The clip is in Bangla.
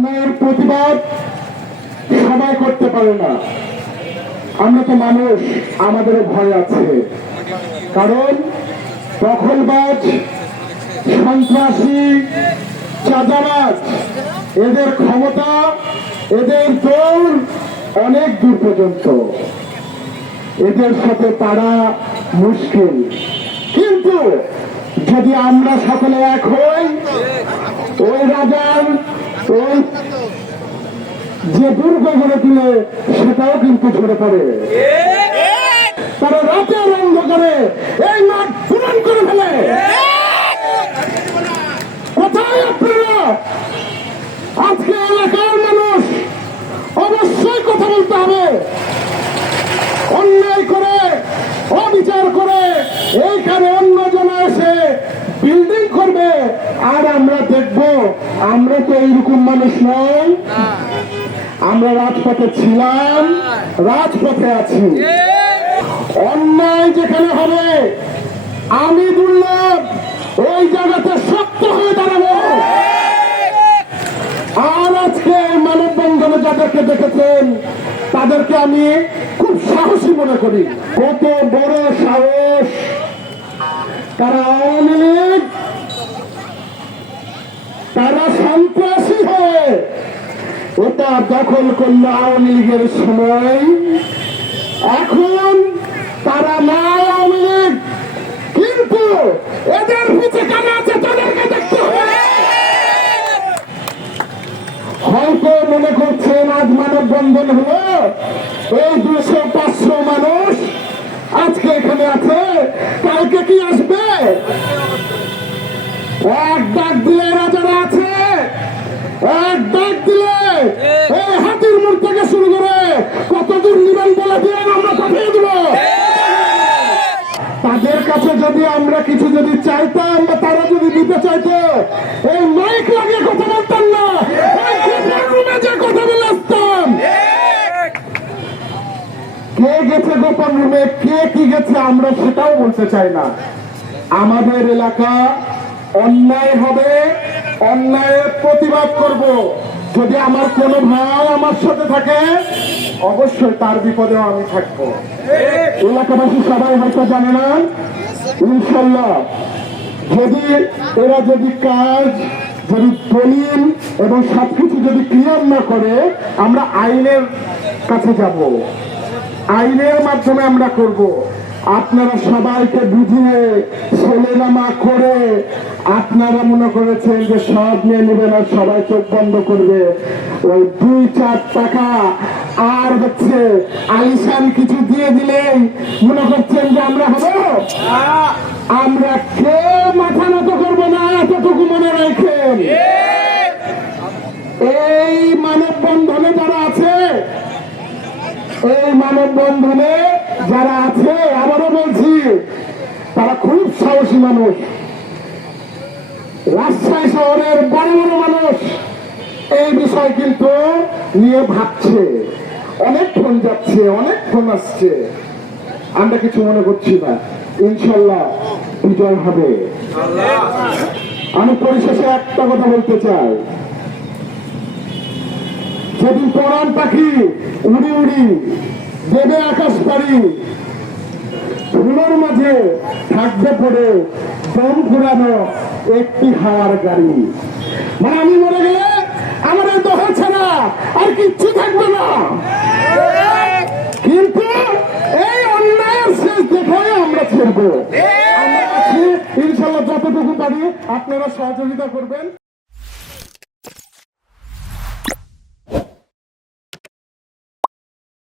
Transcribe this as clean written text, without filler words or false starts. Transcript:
অন্যায়ের প্রতিবাদ সবাই করতে পারে না। আমরা তো মানুষ, আমাদেরও ভয় আছে। কারণ দখলবাজ, সন্ত্রাসী, চাঁদাবাজ, এদের ক্ষমতা, এদের দৌড় অনেক দূর পর্যন্ত। এদের সাথে পারা মুশকিল। কিন্তু যদি আমরা সকলে এক হই, ওই রাজার ওই যে দুর্গ গড়ে তুলে সেটাও কিন্তু ঝরে পড়ে। তারা রাতের অন্ধকারে এই মাঠ পূরণ করে ফেলে। কোথায় আপনারা? আজকে এলাকার মানুষ অবশ্যই কথা বলতে হবে। অন্যায় করে, অবিচার করে এইখানে অন্য জন এসে বিল্ডিং করবে, আর আমরা দেখব। আমরা তো এইরকম মানুষ নই। আমরা রাজপথে ছিলাম, রাজপথে আছি। অন্যায় যেখানে হবে আমি দুর্লভ ওই জায়গাতে শক্ত হয়ে দাঁড়াবো। আর আজকে মানববন্ধনে যাদেরকে দেখেছেন তাদেরকে আমি খুব সাহসী মনে করি। কত বড় সাহস! তারা আওয়ামী লীগ, তারা সন্ত্রাসী হয়ে ওটা দখল করল আওয়ামী লীগের সময়। এখন তারা না আওয়ামী লীগ, কিন্তু এদের পিছে কারা আছে তাদেরকে দেখতে হবে। হয়তো মনে করছেন আজ মানববন্ধন হলো, এই 200-500 মানুষ আজকে এখানে আছে, কালকে কি আসবে? এক ডাক দিলে রাজারা আছে, এক ডাক দিলে এই হাতির মুখ থেকে শুরু করে কত দূর নিবেন বলে দিয়ে আমরা পাঠিয়ে দেব। তাদের কাছে যদি আমরা কিছু যদি চাইতাম বা তারা যদি দিতে চাইতো, এই মাইক লাগিয়ে কথা বলতাম না, রুমে যে কথা বলে আসতাম। কে গেছে গোপন রুমে, কে কি গেছে আমরা সেটাও বলতে চাই না। আমাদের এলাকা অন্যায় হবে, অন্যায়ের প্রতিবাদ করব। যদি আমার কোনো ভাই আমার সাথে থাকে, অবশ্যই তার বিপদেও আমি থাকবো। এলাকাবাসী সবাই হয়তো জানে না, ইনশাল্লাহ যদি এরা যদি কাজ, যদি দলিল এবং সবকিছু যদি ক্লিয়ার না করে, আমরা আইনের কাছে যাব, আইনের মাধ্যমে আমরা করব। আপনারা সবাইকে বুঝিয়ে ছেলেনামা করে আপনারা মনে করেছেন যে সব নিয়ে নেবেন আর সবাই চোখ বন্ধ করবে। ওই 2-4 টাকা আর হচ্ছে আলিশান কিছু দিয়ে দিলেই মনে করছেন যে আমরা হবো। আমরা কেউ মাথা নত করবো না, এতটুকু মনে রাখেন। এই মানববন্ধনে যারা আছে, এই মানববন্ধনে যারা আছে, আবারও বলছি, তারা খুব সাহসী মানুষ। রাজশাহী শহরের বড় বড় মানুষ এই বিষয় কিন্তু নিয়ে ভাবছে। অনেক ফোন যাচ্ছে, অনেক ফোন আসছে, আমরা কিছু মনে করছি না। ইনশাল্লাহ বিজয় হবে। আমি পরিশেষে একটা কথা বলতে চাই, যেদিন পরাণ পাখি উড়ি উড়ি দেবে আকাশ পাড়ি, ধুলোর মাঝে থাকবে পড়ে দম ফুরানো একটি হাওয়ার গাড়ি। মানে আমি মরে গেলে আমাদের দোহা ছাড়া আর কিচ্ছু থাকবে না। কিন্তু এই অন্যায়ের শেষ দেখায় আমরা ছেড়বো। আমরা আছি, ইনশাল্লাহ যতটুকু পারি আপনারা সহযোগিতা করবেন।